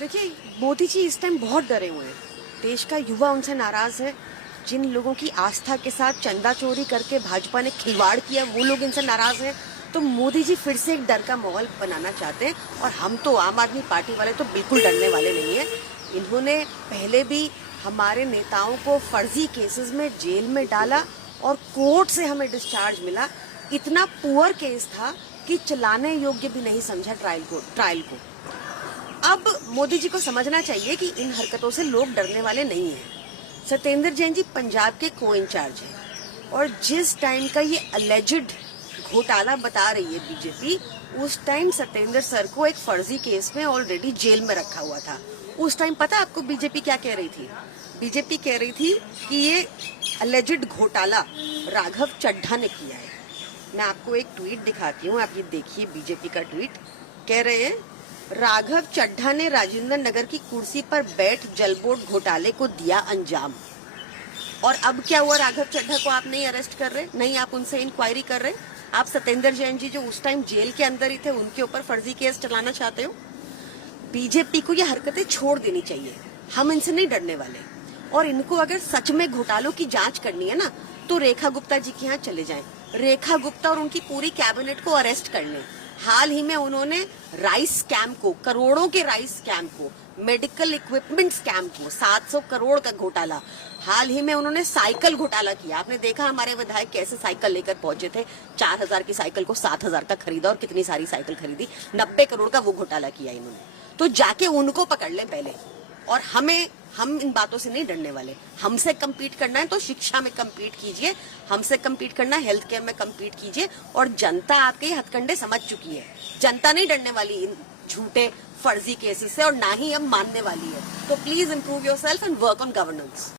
देखिए, मोदी जी इस टाइम बहुत डरे हुए हैं। देश का युवा उनसे नाराज है। जिन लोगों की आस्था के साथ चंदा चोरी करके भाजपा ने खिलवाड़ किया, वो लोग इनसे नाराज हैं। तो मोदी जी फिर से एक डर का माहौल बनाना चाहते हैं, और हम तो आम आदमी पार्टी वाले तो बिल्कुल डरने वाले नहीं है। इन्होंने पहले भी हमारे नेताओं को फर्जी केसेस में जेल में डाला, और कोर्ट से हमें डिस्चार्ज मिला। इतना पुअर केस था कि चलाने योग्य भी नहीं समझा ट्रायल को। अब मोदी जी को समझना चाहिए कि इन हरकतों से लोग डरने वाले नहीं हैं। सत्येंद्र जैन जी पंजाब के को इंचार्ज हैं, और जिस टाइम का ये अलेजिड घोटाला बता रही है बीजेपी, उस टाइम सत्येंद्र सर को एक फर्जी केस में ऑलरेडी जेल में रखा हुआ था। उस टाइम पता आपको बीजेपी क्या कह रही थी? बीजेपी कह रही थी कि ये अलेजिड घोटाला राघव चड्ढा ने किया है। मैं आपको एक ट्वीट दिखाती हूँ, आप ये देखिए बीजेपी का ट्वीट। कह रहे हैं, राघव चड्ढा ने राजेंद्र नगर की कुर्सी पर बैठ जलबोर्ड घोटाले को दिया अंजाम। और अब क्या हुआ? राघव चड्ढा को आप नहीं अरेस्ट कर रहे, नहीं आप उनसे इंक्वायरी कर रहे। आप सत्येंद्र जैन जी जो उस टाइम जेल के अंदर ही थे, उनके ऊपर फर्जी केस चलाना चाहते हो। बीजेपी को ये हरकतें छोड़ देनी चाहिए। हम इनसे नहीं डरने वाले, और इनको अगर सच में घोटालों की जांच करनी है ना, तो रेखा गुप्ता जी के यहाँ चले जाएं। रेखा गुप्ता और उनकी पूरी कैबिनेट को अरेस्ट कर लें। हाल ही में उन्होंने राइस स्कैम को, करोड़ों के राइस स्कैम को, मेडिकल इक्विपमेंट स्कैम को, 700 करोड़ का घोटाला, हाल ही में उन्होंने साइकिल घोटाला किया। आपने देखा हमारे विधायक कैसे साइकिल लेकर पहुंचे थे। 4000 की साइकिल को 7000 का खरीदा, और कितनी सारी साइकिल खरीदी। 90 करोड़ का वो घोटाला किया इन्होंने। तो जाके उनको पकड़ लें पहले। और हम इन बातों से नहीं डरने वाले। हमसे कम्पीट करना है तो शिक्षा में कम्पीट कीजिए, हमसे कम्पीट करना है हेल्थ केयर में कम्पीट कीजिए। और जनता आपके ये हथकंडे समझ चुकी है। जनता नहीं डरने वाली इन झूठे फर्जी केसेस से, और ना ही अब मानने वाली है। तो please improve yourself and work on governance.